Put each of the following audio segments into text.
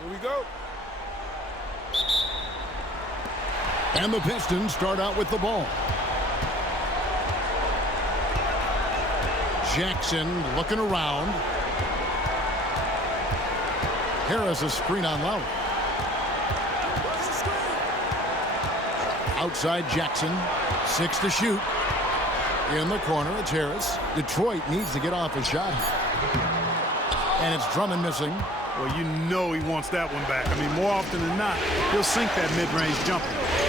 Here we go. And the Pistons start out with the ball. Jackson looking around. Harris a screen on Lowry. Outside Jackson. 6 to shoot. In the corner, it's Harris. Detroit needs to get off a shot. And it's Drummond missing. Well, you know he wants that one back. I mean, more often than not, he'll sink that mid-range jumper.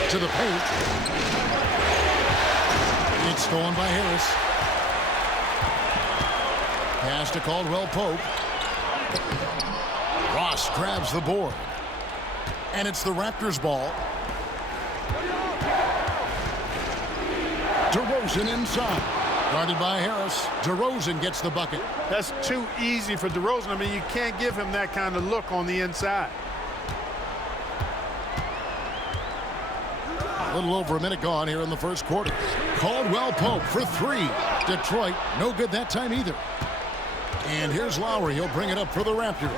To the paint. It's stolen by Harris. Pass to Caldwell Pope. Ross grabs the board. And it's the Raptors ball. DeRozan inside. Guarded by Harris. DeRozan gets the bucket. That's too easy for DeRozan. I mean, you can't give him that kind of look on the inside. A little over a minute gone here in the first quarter. Caldwell Pope for 3. Detroit, no good that time either. And here's Lowry. He'll bring it up for the Raptors.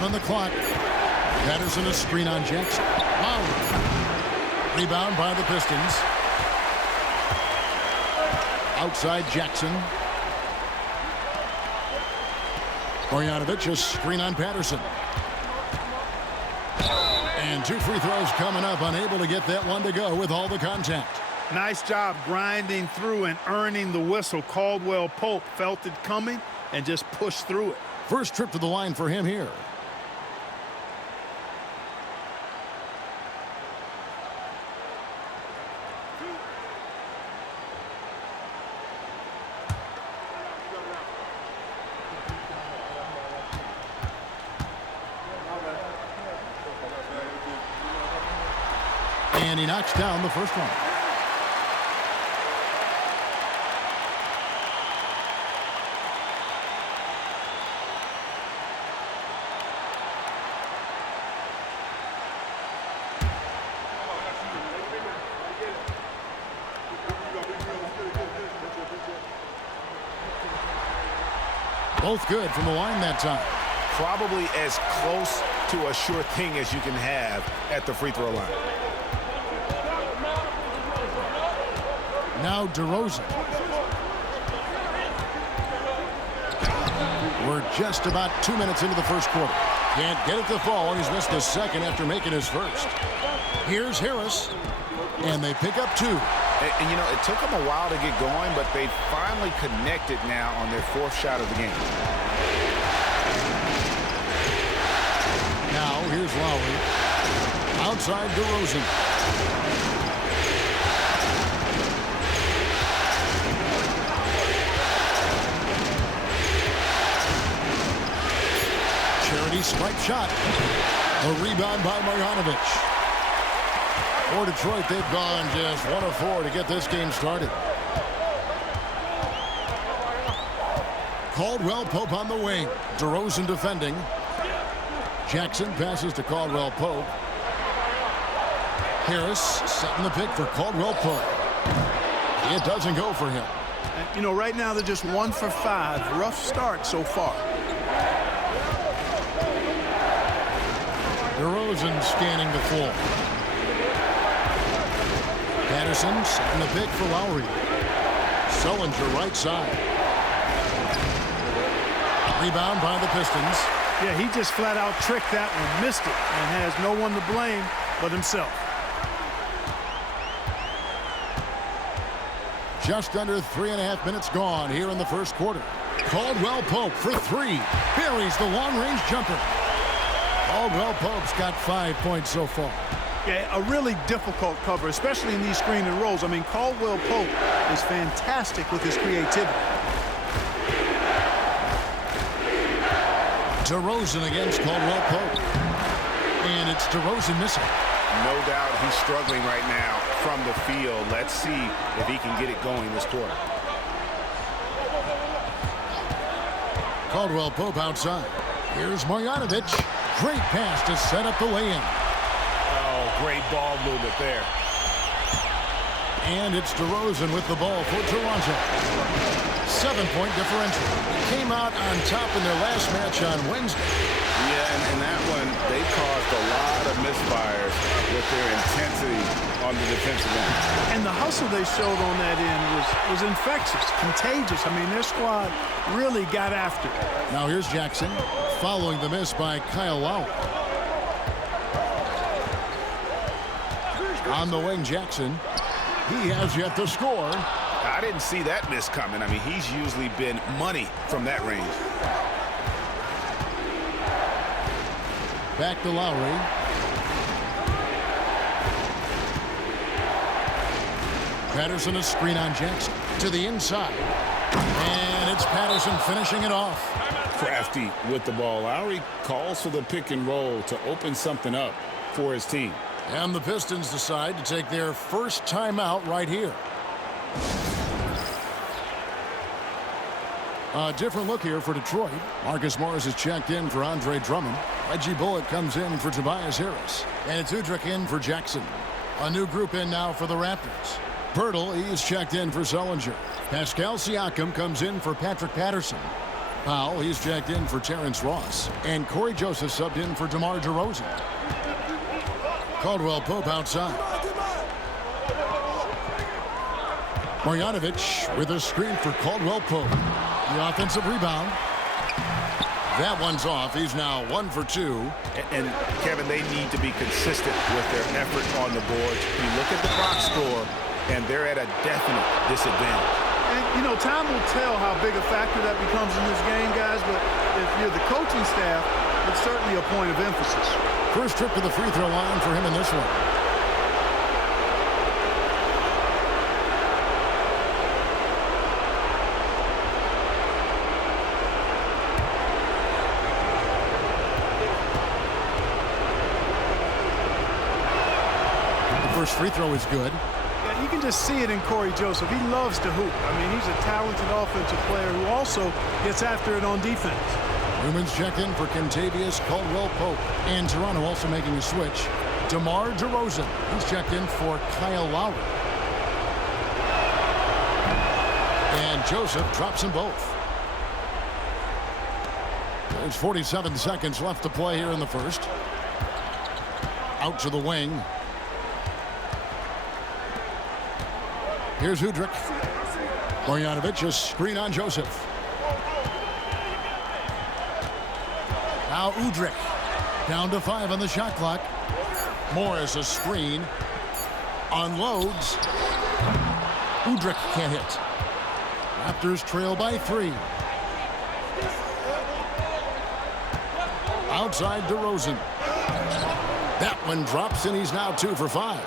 On the clock. Patterson a screen on Jackson. Lowry. Rebound by the Pistons. Outside Jackson. Marjanovic a screen on Patterson. And 2 free throws coming up. Unable to get that one to go with all the contact. Nice job grinding through and earning the whistle. Caldwell Pope felt it coming and just pushed through it. First trip to the line for him here. And he knocks down the first one. Both good from the line that time. Probably as close to a sure thing as you can have at the free throw line. Now DeRozan. We're just about 2 minutes into the first quarter. Can't get it to fall. He's missed the second after making his first. Here's Harris. And they pick up 2. And you know, it took them a while to get going, but they finally connected now on their 4th shot of the game. Now here's Lowry. Outside DeRozan. Charity stripe shot. A rebound by Marjanovic. For Detroit, they've gone just 1 of 4 to get this game started. Caldwell Pope on the wing. DeRozan defending. Jackson passes to Caldwell Pope. Harris setting the pick for Caldwell Pope. It doesn't go for him. You know, right now they're just 1 for 5. Rough start so far. DeRozan scanning the floor. Patterson setting the pick for Lowry. Sullinger right side. Rebound by the Pistons. Yeah, he just flat out tricked that one, missed it, and has no one to blame but himself. Just under 3.5 minutes gone here in the first quarter. Caldwell Pope for 3. Buries the long-range jumper. Caldwell Pope's got 5 points so far. Yeah, a really difficult cover, especially in these screen and rolls. I mean, Caldwell Pope is fantastic with his creativity. DeRozan against Caldwell Pope. And it's DeRozan missing. No doubt he's struggling right now from the field. Let's see if he can get it going this quarter. Caldwell Pope outside. Here's Marjanovic. Great pass to set up the lay-in. Great ball movement there. And it's DeRozan with the ball for Toronto. 7-point differential. Came out on top in their last match on Wednesday. Yeah, and in that one, they caused a lot of misfires with their intensity on the defensive end. And the hustle they showed on that end was infectious, contagious. I mean, their squad really got after it. Now here's Jackson following the miss by Kyle Lowry. On the wing, Jackson. He has yet to score. I didn't see that miss coming. I mean, he's usually been money from that range. Back to Lowry. Patterson a screen on Jackson to the inside. And it's Patterson finishing it off. Crafty with the ball. Lowry calls for the pick and roll to open something up for his team. And the Pistons decide to take their first timeout right here. A different look here for Detroit. Marcus Morris is checked in for Andre Drummond. Reggie Bullock comes in for Tobias Harris. And it's Udrich in for Jackson. A new group in now for the Raptors. Pirtle, he's checked in for Sullinger. Pascal Siakam comes in for Patrick Patterson. Powell, he's checked in for Terrence Ross. And Corey Joseph subbed in for DeMar DeRozan. Caldwell Pope outside. Marjanovic with a screen for Caldwell Pope. The offensive rebound. That one's off. He's now 1 for 2. And Kevin, they need to be consistent with their effort on the boards. You look at the box score, and they're at a definite disadvantage. And, you know, time will tell how big a factor that becomes in this game, guys, but if you're the coaching staff, it's certainly a point of emphasis. First trip to the free throw line for him in this one. The first free throw is good. Yeah, you can just see it in Corey Joseph. He loves to hoop. I mean, he's a talented offensive player who also gets after it on defense. Newman's checked in for Kentavious Caldwell-Pope. And Toronto also making a switch. DeMar DeRozan. He's checked in for Kyle Lowry. And Joseph drops them both. There's 47 seconds left to play here in the first. Out to the wing. Here's Udrich. Marjanovic, a screen on Joseph. Now Udrich. Down to 5 on the shot clock. Morris, a screen. Unloads. Udrich can't hit. Raptors trail by 3. Outside DeRozan. That one drops, and he's now 2 for 5.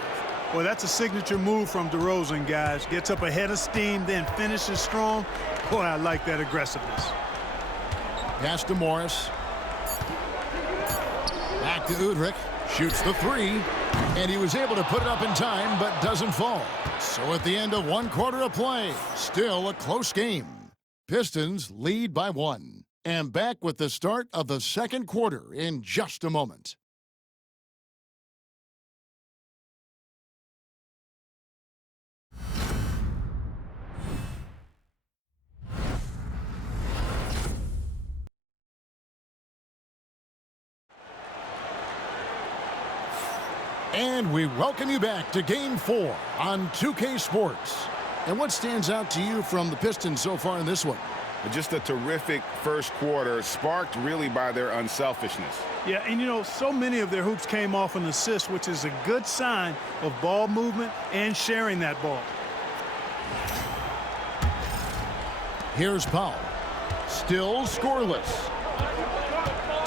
Well, that's a signature move from DeRozan, guys. Gets up ahead of steam, then finishes strong. Boy, I like that aggressiveness. Pass to Morris. Back to Udrich. Shoots the 3. And he was able to put it up in time, but doesn't fall. So at the end of 1 quarter of play, still a close game. Pistons lead by 1. And back with the start of the second quarter in just a moment. And we welcome you back to Game 4 on 2K Sports. And what stands out to you from the Pistons so far in this one? Just a terrific first quarter, sparked really by their unselfishness. Yeah, and you know, so many of their hoops came off an assist, which is a good sign of ball movement and sharing that ball. Here's Powell. Still scoreless.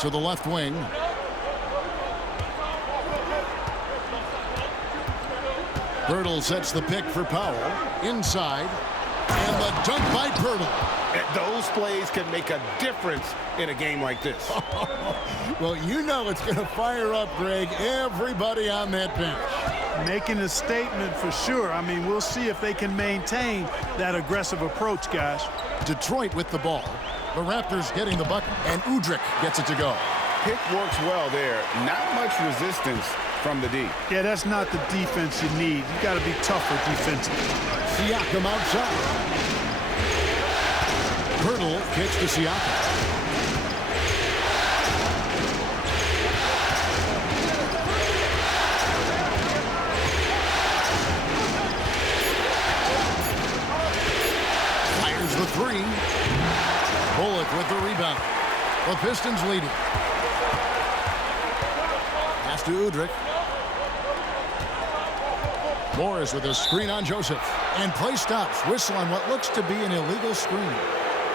To the left wing. Pirtle sets the pick for Powell. Inside. And the dunk by Pirtle. Those plays can make a difference in a game like this. Well, you know it's going to fire up, Greg, everybody on that bench. Making a statement for sure. I mean, we'll see if they can maintain that aggressive approach, guys. Detroit with the ball. The Raptors getting the bucket, and Udrich gets it to go. pick works well there. Not much resistance from the D. Yeah, that's not the defense you need. You got to be tougher defensively. Siakam outside. Hurdle kicks to Siakam. Fires the three. Bullock with the rebound. The Pistons leading. Pass to Udrih. Morris with a screen on Joseph. And play stops. Whistle on what looks to be an illegal screen.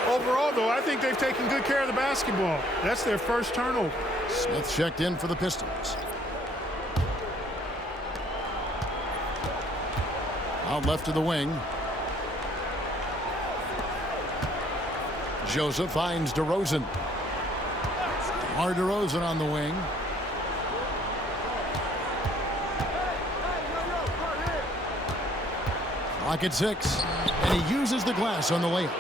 Overall, though, I think they've taken good care of the basketball. That's their first turnover. Smith checked in for the Pistons. Out left to the wing. Joseph finds DeRozan. DeRozan on the wing. Clock at 6. And he uses the glass on the layup.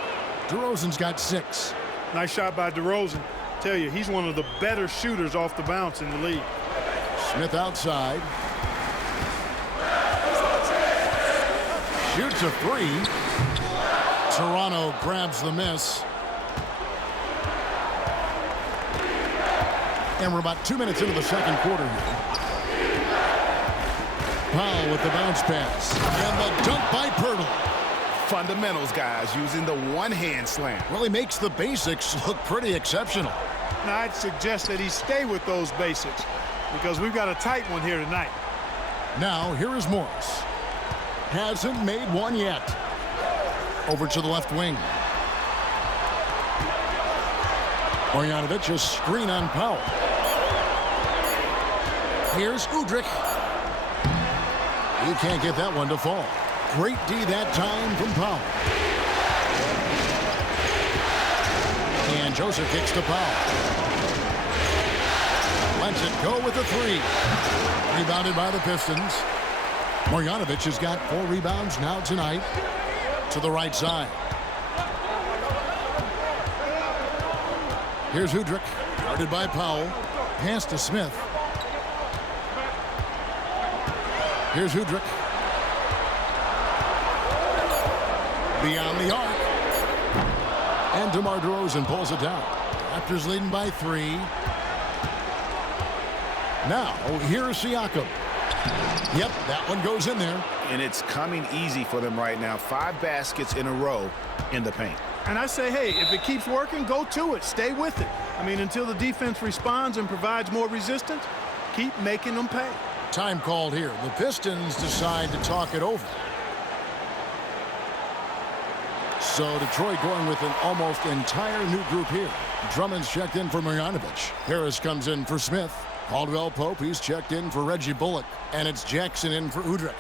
DeRozan's got 6. Nice shot by DeRozan. Tell you, he's one of the better shooters off the bounce in the league. Smith outside. Shoots a three. Toronto grabs the miss. And we're about 2 minutes into the second quarter here. Powell with the bounce pass. And the dunk by Pirtle. Fundamentals, guys, using the one-hand slam. Really makes the basics look pretty exceptional. Now, I'd suggest that he stay with those basics because we've got a tight one here tonight. Now, here is Morris. Hasn't made one yet. Over to the left wing. Marjanovic, a screen on Powell. Here's Udrih. He can't get that one to fall. Great D that time from Powell. And Joseph kicks to Powell. Lets it go with the three. Rebounded by the Pistons. Marjanovic has got 4 rebounds now tonight. To the right side. Here's Udrih. Guarded by Powell. Pass to Smith. Here's Udrih. Beyond the arc. And DeMar DeRozan pulls it down. Raptors leading by 3. Now, here's Siakam. Yep, that one goes in there. And it's coming easy for them right now. 5 baskets in a row in the paint. And I say, hey, if it keeps working, go to it. Stay with it. I mean, until the defense responds and provides more resistance, keep making them pay. Time called here. The Pistons decide to talk it over. So Detroit going with an almost entire new group here. Drummond's checked in for Marjanovic. Harris comes in for Smith. Caldwell Pope, he's checked in for Reggie Bullock. And it's Jackson in for Udrih.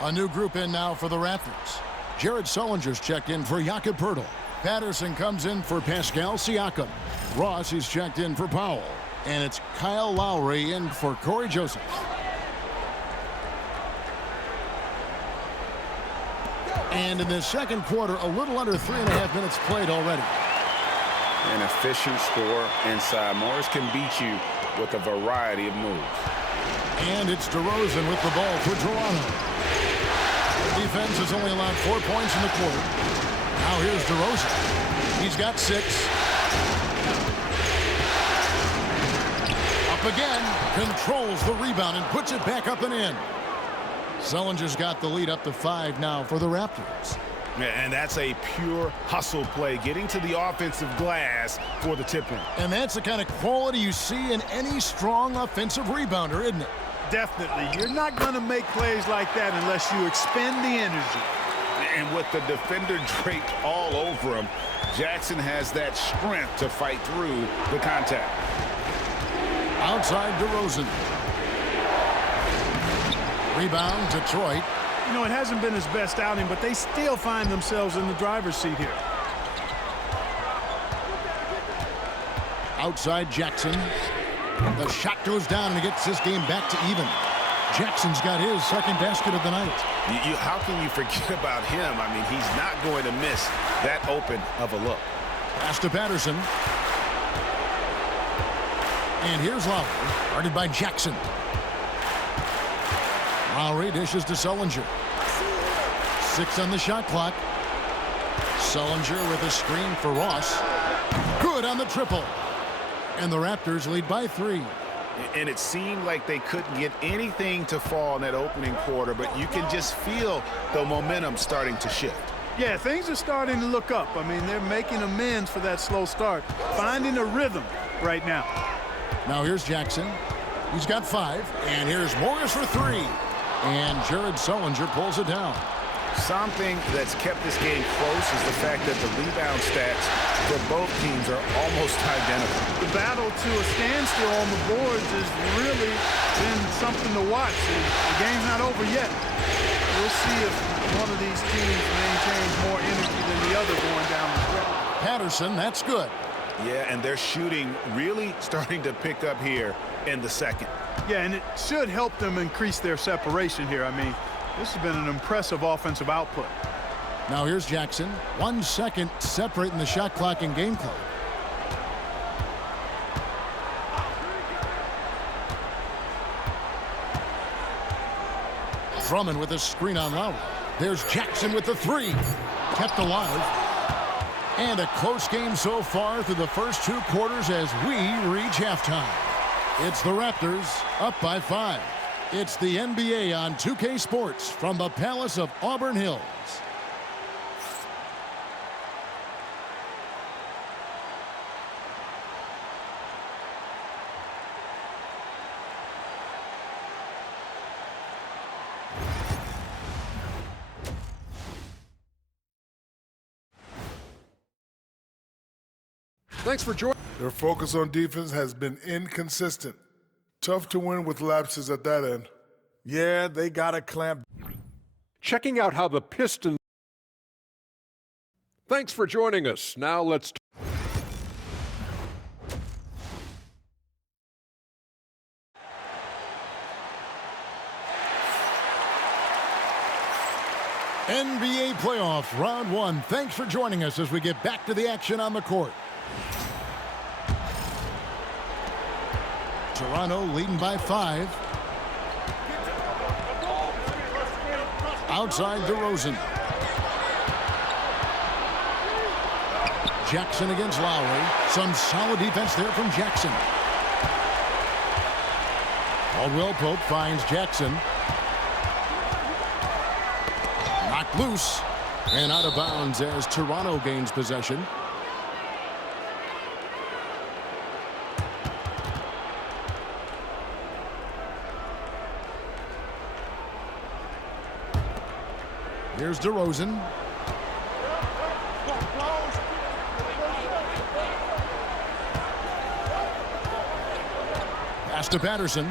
A new group in now for the Raptors. Jared Sullinger's checked in for Jakob Poeltl. Patterson comes in for Pascal Siakam. Ross is checked in for Powell. And it's Kyle Lowry in for Corey Joseph. And in the second quarter, a little under 3.5 minutes played already. An efficient score inside. Morris can beat you with a variety of moves. And it's DeRozan with the ball for Toronto. The defense has only allowed 4 points in the quarter. Now here's DeRozan. He's got 6. Up again. Controls the rebound and puts it back up and in. Sullinger's got the lead up to 5 now for the Raptors. And that's a pure hustle play, getting to the offensive glass for the tip-in. And that's the kind of quality you see in any strong offensive rebounder, isn't it? Definitely. You're not going to make plays like that unless you expend the energy. And with the defender draped all over him, Jackson has that strength to fight through the contact. Outside DeRozan. Rebound, Detroit. You know, it hasn't been his best outing, but they still find themselves in the driver's seat here. Outside Jackson. The shot goes down and it gets this game back to even. Jackson's got his second basket of the night. How can you forget about him? I mean, he's not going to miss that open of a look. Pass to Patterson. And here's Lowry, guarded by Jackson. Lowry dishes to Sullinger. 6 on the shot clock. Sullinger with a screen for Ross. Good on the triple. And the Raptors lead by 3. And it seemed like they couldn't get anything to fall in that opening quarter, but you can just feel the momentum starting to shift. Yeah, things are starting to look up. I mean, they're making amends for that slow start, finding a rhythm right now. Now here's Jackson. He's got 5. And here's Morris for 3. And Jared Sullinger pulls it down. Something that's kept this game close is the fact that the rebound stats for both teams are almost identical. The battle to a standstill on the boards has really been something to watch. The game's not over yet. We'll see if one of these teams maintains more energy than the other going down the stretch. Patterson, that's good. Yeah, and their shooting really starting to pick up here in the second. Yeah, and it should help them increase their separation here. I mean, this has been an impressive offensive output. Now here's Jackson. 1 second separating the shot clock and game clock. Drummond with a screen on Lowry. There's Jackson with the 3. Kept alive. And a close game so far through the first 2 quarters as we reach halftime. It's the Raptors up by 5. It's the NBA on 2K Sports from the Palace of Auburn Hills. Thanks for joining. Their focus on defense has been inconsistent. Tough to win with lapses at that end. Yeah, they got to clamp. Checking out how the Pistons. Thanks for joining us. Now let's. NBA playoffs, round 1. Thanks for joining us as we get back to the action on the court. Toronto leading by 5. Outside DeRozan. Jackson against Lowry. Some solid defense there from Jackson. Caldwell Pope finds Jackson. Knocked loose. And out of bounds as Toronto gains possession. Here's DeRozan. Pass to Patterson.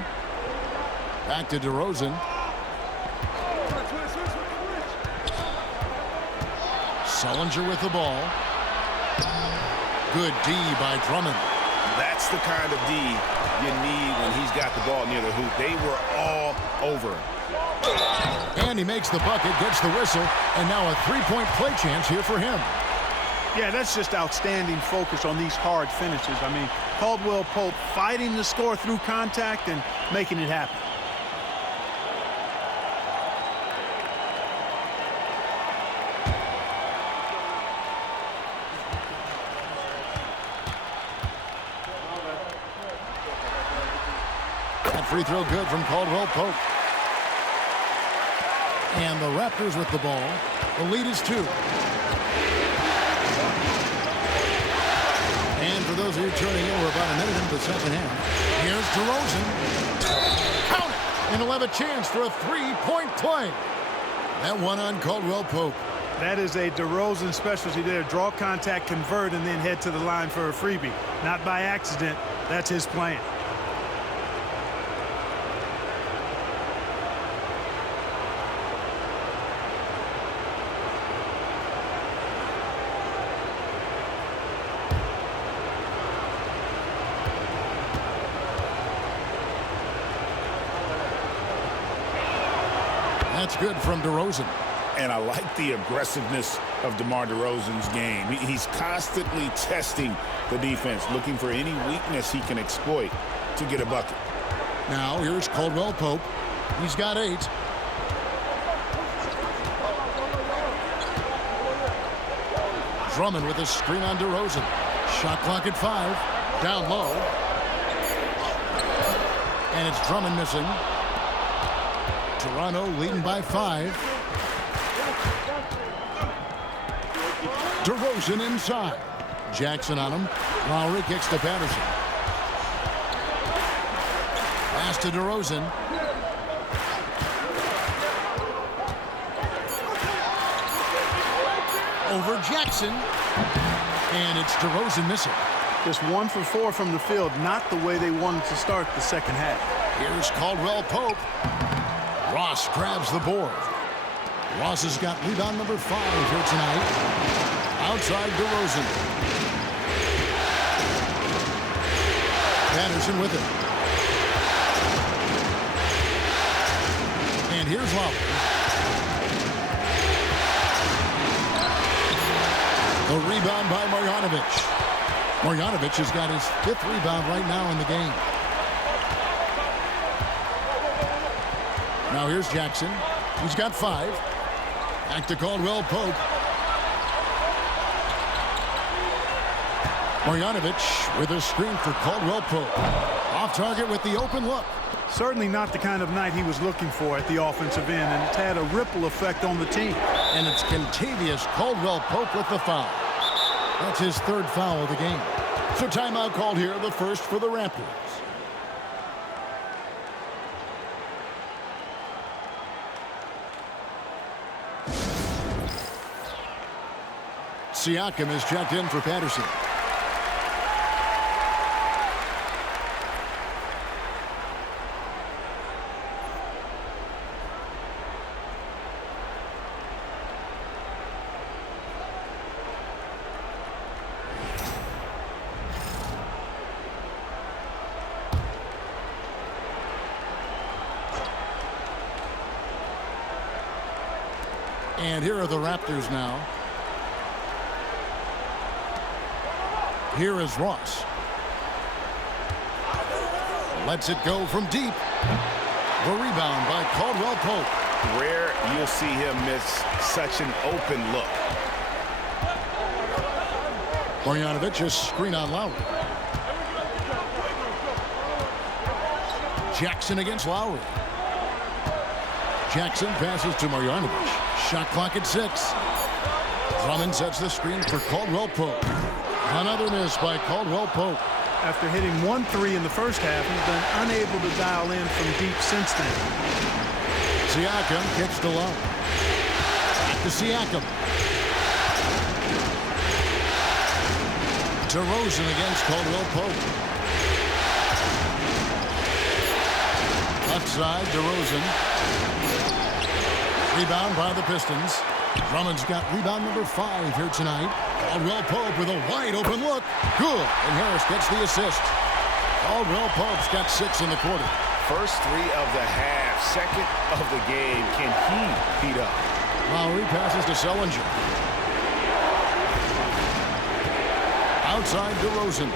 Back to DeRozan. Sullinger with the ball. Good D by Drummond. That's the kind of D you need when he's got the ball near the hoop. They were all over him. And he makes the bucket, gets the whistle, and now a 3-point play chance here for him. Yeah, that's just outstanding focus on these hard finishes. I mean, Caldwell Pope fighting the score through contact and making it happen. That free throw good from Caldwell Pope. And the Raptors with the ball. The lead is 2. And for those of you tuning in, we're about a minute into the second half. Here's DeRozan. Count it! And he'll have a chance for a 3-point play. That one on Caldwell Pope. That is a DeRozan specialty there. Draw contact, convert, and then head to the line for a freebie. Not by accident. That's his plan. That's good from DeRozan. And I like the aggressiveness of DeMar DeRozan's game. He's constantly testing the defense, looking for any weakness he can exploit. to get a bucket. Now here's Caldwell Pope. He's got 8. Drummond with a screen on DeRozan. Shot clock at 5. Down low. And it's Drummond missing. Toronto leading by 5. DeRozan inside. Jackson on him. Lowry kicks to Patterson. Pass to DeRozan. Over Jackson. And it's DeRozan missing. Just 1 for 4 from the field, not the way they wanted to start the second half. Here's Caldwell Pope. Ross grabs the board. Ross has got rebound number 5 here tonight. Outside DeRozan. Patterson with it. And here's Lowry. The rebound by Marjanovic. Marjanovic has got his 5th rebound right now in the game. Now here's Jackson. He's got 5. Back to Caldwell Pope. Marjanovic with a screen for Caldwell Pope. Off target with the open look. Certainly not the kind of night he was looking for at the offensive end, and it's had a ripple effect on the team. And it's Kentavious Caldwell Pope with the foul. That's his 3rd foul of the game. So timeout called here, the first for the Raptors. Siakam is checked in for Patterson. And here are the Raptors now. Here is Ross. Lets it go from deep. The rebound by Caldwell Pope. Rare you'll see him miss such an open look. Marjanovic a screen on Lowry. Jackson against Lowry. Jackson passes to Marjanovic. Shot clock at 6. Drummond sets the screen for Caldwell Pope. Another miss by Caldwell Pope. After hitting 1 3 in the first half, he's been unable to dial in from deep since then. Siakam kicks to Lowry. Back to Siakam. DeRozan against Caldwell Pope. Left side, DeRozan. Rebound by the Pistons. Drummond's got rebound number 5 here tonight. Caldwell Pope with a wide open look. Good. And Harris gets the assist. Caldwell Pope's got 6 in the quarter. First 3 of the half. Second of the game. Can he heat up? Lowry passes to Sellinger. Outside DeRozan.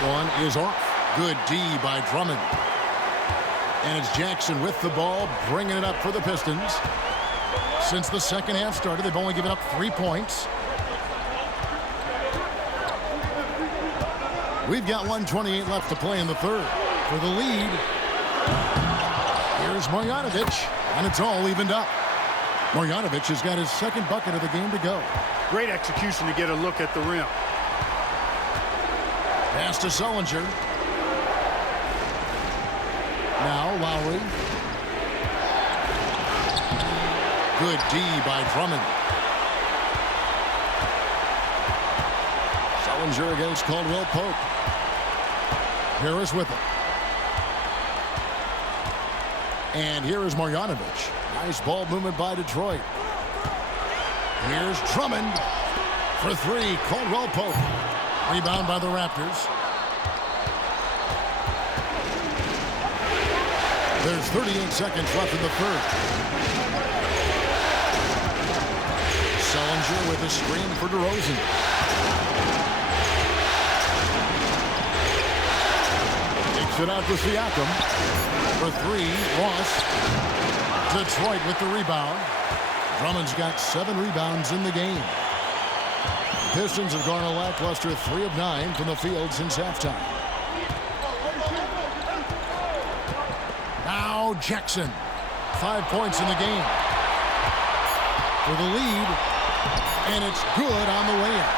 One is off. Good D by Drummond. And it's Jackson with the ball, bringing it up for the Pistons. Since the second half started, they've only given up 3 points. We've got 1:28 left to play in the third. For the lead, here's Marjanovic, and it's all evened up. Marjanovic has got his 2nd bucket of the game to go. Great execution to get a look at the rim. Pass to Sellinger. Now Lowry. Good D by Drummond. Sellinger against Caldwell Pope. Harris with it. And here is Marjanovic. Nice ball movement by Detroit. Here's Drummond for 3. Caldwell Pope. Rebound by the Raptors. There's 38 seconds left in the third. Sellinger with a screen for DeRozan. Takes it out to Siakam. For three, Ross. Detroit with the rebound. Drummond's got 7 rebounds in the game. The Pistons have gone a lackluster 3 of 9 from the field since halftime. Now Jackson. 5 points in the game. For the lead. And it's good on the way in.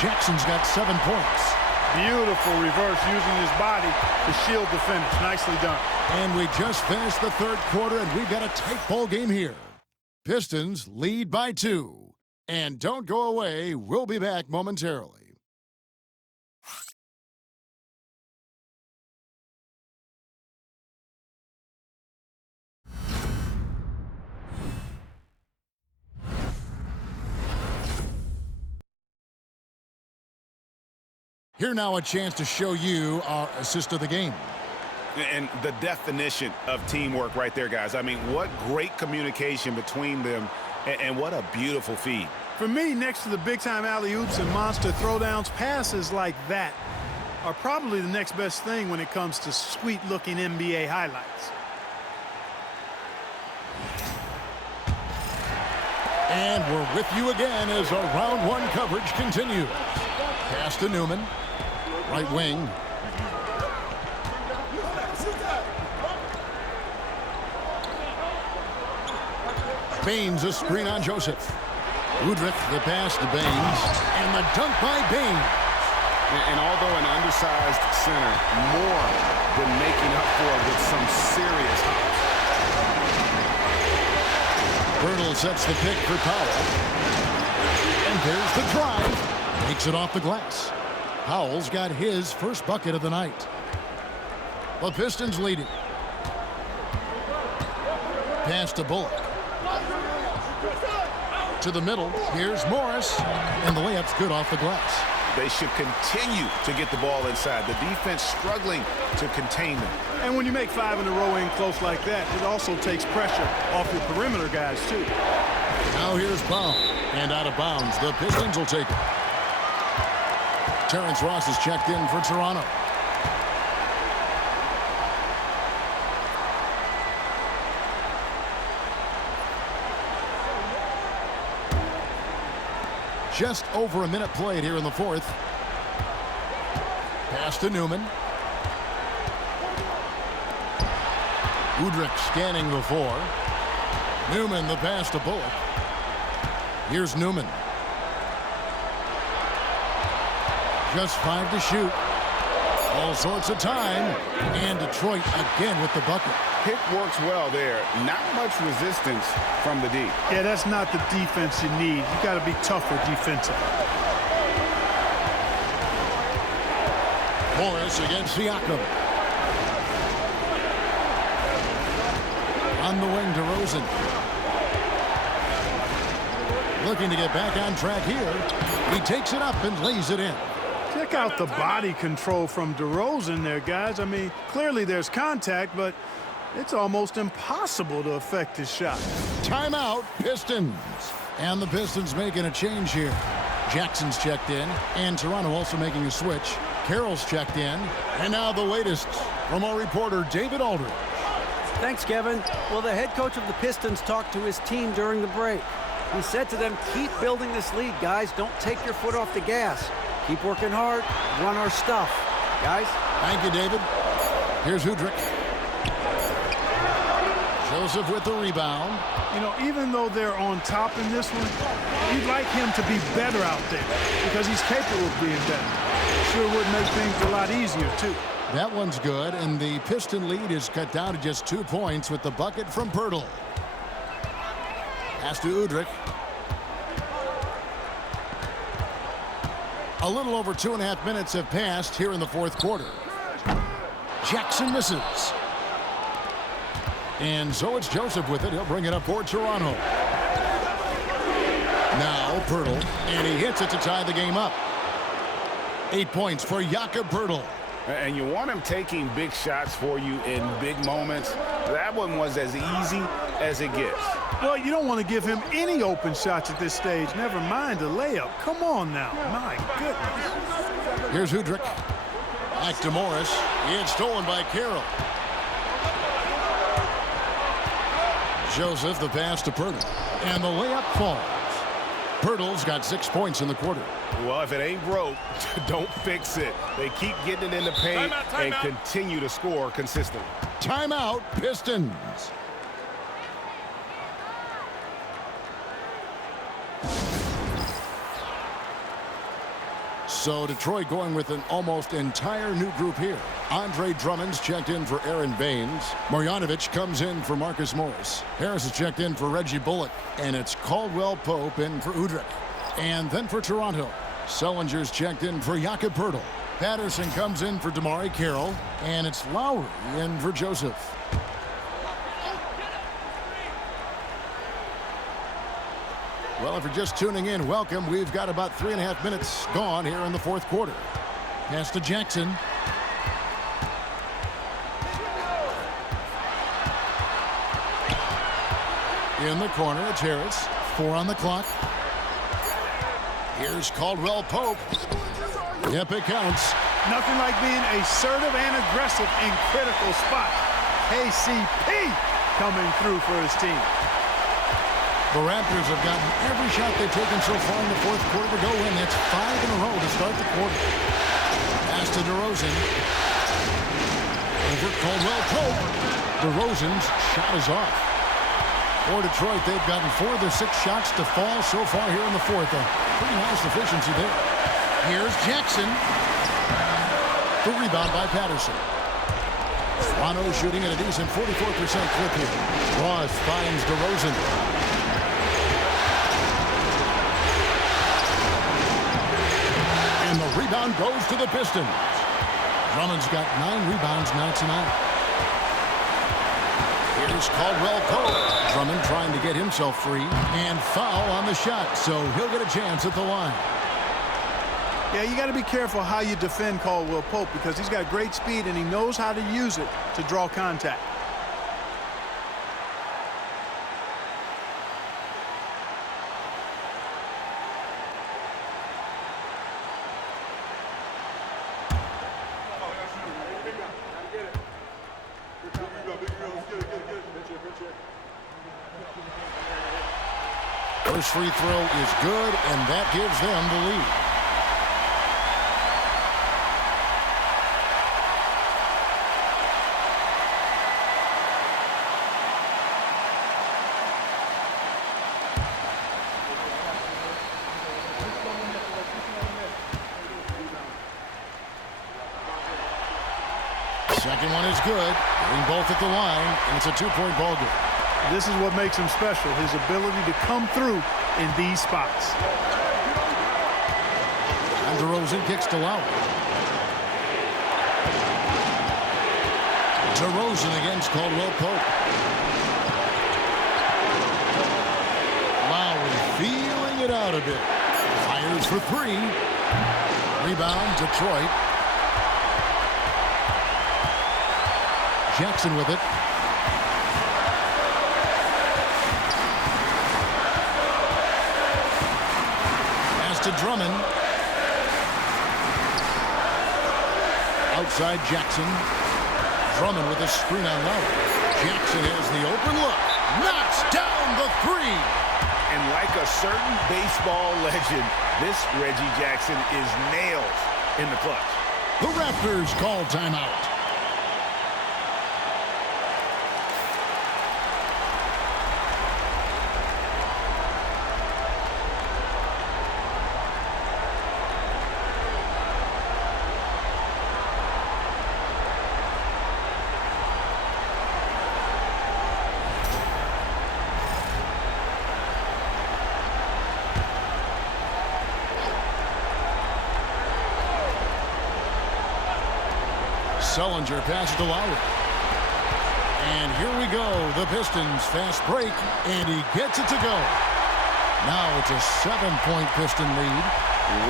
Jackson's got 7 points. Beautiful reverse using his body to shield the finish. Nicely done. And we just finished the third quarter, and we've got a tight ball game here. Pistons lead by 2. And don't go away. We'll be back momentarily. Here now a chance to show you our assist of the game. And the definition of teamwork right there, guys. I mean, what great communication between them, and what a beautiful feed. For me, next to the big-time alley-oops and monster throwdowns, passes like that are probably the next best thing when it comes to sweet-looking NBA highlights. And we're with you again as our round 1 coverage continues. Pass to Newman. Right wing. Baines a screen on Joseph. Udrich the pass to Baines. And the dunk by Baines. And although an undersized center, more than making up for it with some serious hops. Bertle sets the pick for Powell. And there's the drive. Makes it off the glass. Powell's got his first bucket of the night. The Pistons leading. Pass to Bullock. To the middle. Here's Morris. And the layup's good off the glass. They should continue to get the ball inside. The defense struggling to contain them. And when you make 5 in a row in close like that, it also takes pressure off your perimeter guys, too. Now here's Powell. And out of bounds. The Pistons will take it. Terrence Ross is checked in for Toronto. Just over a minute played here in the fourth. Pass to Newman. Udrich scanning the 4. Newman the pass to Bullock. Here's Newman. Just 5 to shoot. All sorts of time. And Detroit again with the bucket. Pick works well there. Not much resistance from the D. Yeah, that's not the defense you need. You got to be tougher defensively. Morris against Siakam. On the wing, DeRozan. Looking to get back on track here. He takes it up and lays it in. Check out the body control from DeRozan there, guys. I mean, clearly there's contact, but it's almost impossible to affect his shot. Timeout, Pistons. And the Pistons making a change here. Jackson's checked in, and Toronto also making a switch. Carroll's checked in, and now the latest from our reporter, David Aldridge. Thanks, Kevin. Well, the head coach of the Pistons talked to his team during the break. He said to them, keep building this lead, guys. Don't take your foot off the gas. Keep working hard. Run our stuff. Guys? Thank you, David. Here's Udrich. Joseph with the rebound. You know, even though they're on top in this one, you'd like him to be better out there because he's capable of being better. Sure would make things a lot easier, too. That one's good, and the Piston lead is cut down to just 2 points with the bucket from Bertle. Pass to Udrich. A little over 2.5 minutes have passed here in the fourth quarter. Jackson misses. And so it's Joseph with it. He'll bring it up for Toronto. Now Bertle, and he hits it to tie the game up. 8 points for Jakob Bertle. And you want him taking big shots for you in big moments. That one was as easy as it gets. Well, you don't want to give him any open shots at this stage. Never mind a layup. Come on now. My goodness. Here's Udrich. Back to Morris. It's stolen by Carroll. Joseph, the pass to Pirtle. And the layup falls. Pirtle's got 6 points in the quarter. Well, if it ain't broke, don't fix it. They keep getting it in the paint and continue to score consistently. Timeout, Pistons. So Detroit going with an almost entire new group here. Andre Drummond's checked in for Aaron Baines. Marjanovic comes in for Marcus Morris. Harris is checked in for Reggie Bullock. And it's Caldwell Pope in for Udrich. And then for Toronto, Sellinger's checked in for Jakob Poeltl. Patterson comes in for DeMarre Carroll. And it's Lowry in for Joseph. Well, if you're just tuning in, welcome. We've got about 3.5 minutes gone here in the fourth quarter. Pass to Jackson. In the corner, it's Harris. 4 on the clock. Here's Caldwell Pope. Yep, it counts. Nothing like being assertive and aggressive in critical spots. KCP coming through for his team. The Raptors have gotten every shot they've taken so far in the fourth quarter to go in. That's 5 in a row to start the quarter. Pass to DeRozan. Over Caldwell Pope. DeRozan's shot is off. For Detroit, they've gotten 4 of their 6 shots to fall so far here in the fourth. A pretty nice efficiency there. Here's Jackson. The rebound by Patterson. Toronto shooting at a decent 44% clip here. Ross finds DeRozan. And the rebound goes to the Pistons. Drummond's got 9 rebounds now tonight. Here's Caldwell Pope. Drummond trying to get himself free. And foul on the shot, so he'll get a chance at the line. Yeah, you got to be careful how you defend Caldwell Pope because he's got great speed and he knows how to use it to draw contact. First free throw is good, and that gives them the lead. Second one is good. Getting both at the line, and it's a 2-point ball game. This is what makes him special, his ability to come through in these spots. And DeRozan kicks to Lowry. DeRozan against Caldwell Pope. Lowry feeling it out a bit. Fires for 3. Rebound, Detroit. Jackson with it. To Drummond. Outside Jackson. Drummond with a screen on Lowry. Jackson has the open look. Knocks down the 3. And like a certain baseball legend, this Reggie Jackson is nails in the clutch. The Raptors call timeout. Sellinger passes to Lowry. And here we go. The Pistons fast break, and he gets it to go. Now it's a 7-point Piston lead.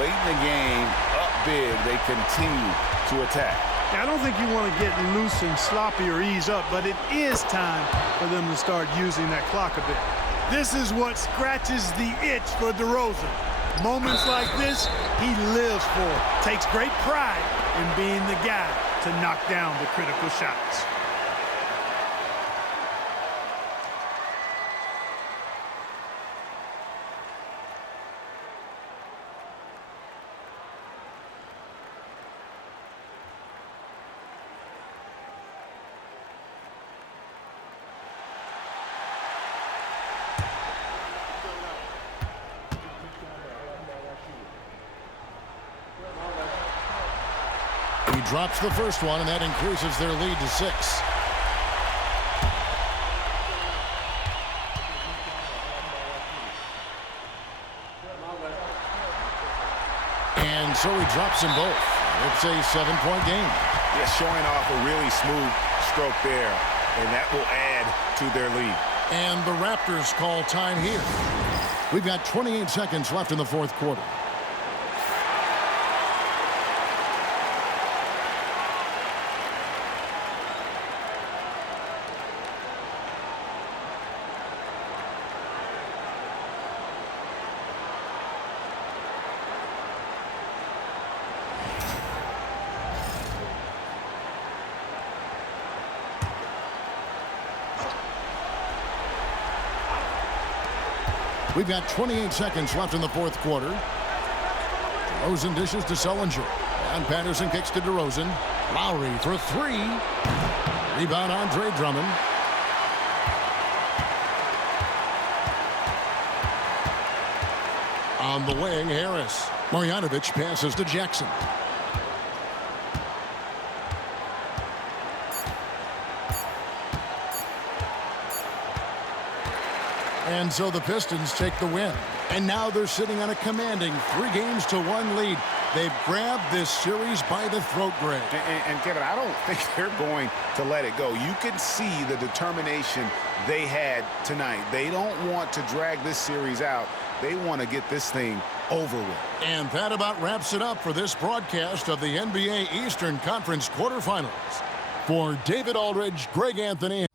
Late in the game, up big, they continue to attack. Yeah, I don't think you want to get loose and sloppy or ease up, but it is time for them to start using that clock a bit. This is what scratches the itch for DeRozan. Moments like this, he lives for. Takes great pride in being the guy to knock down the critical shots. He drops the first one, and that increases their lead to 6. And so he drops them both. It's a 7-point game. Yeah, showing off a really smooth stroke there, and that will add to their lead. And the Raptors call time here. We've got 28 seconds left in the fourth quarter. We've got 28 seconds left in the fourth quarter. DeRozan dishes to Sullinger. And Patterson kicks to DeRozan. Lowry for 3. Rebound Andre Drummond. On the wing, Harris. Marjanovic passes to Jackson. And so the Pistons take the win. And now they're sitting on a commanding 3-1 lead. They've grabbed this series by the throat, Greg. And Kevin, I don't think they're going to let it go. You can see the determination they had tonight. They don't want to drag this series out. They want to get this thing over with. And that about wraps it up for this broadcast of the NBA Eastern Conference quarterfinals. For David Aldridge, Greg Anthony.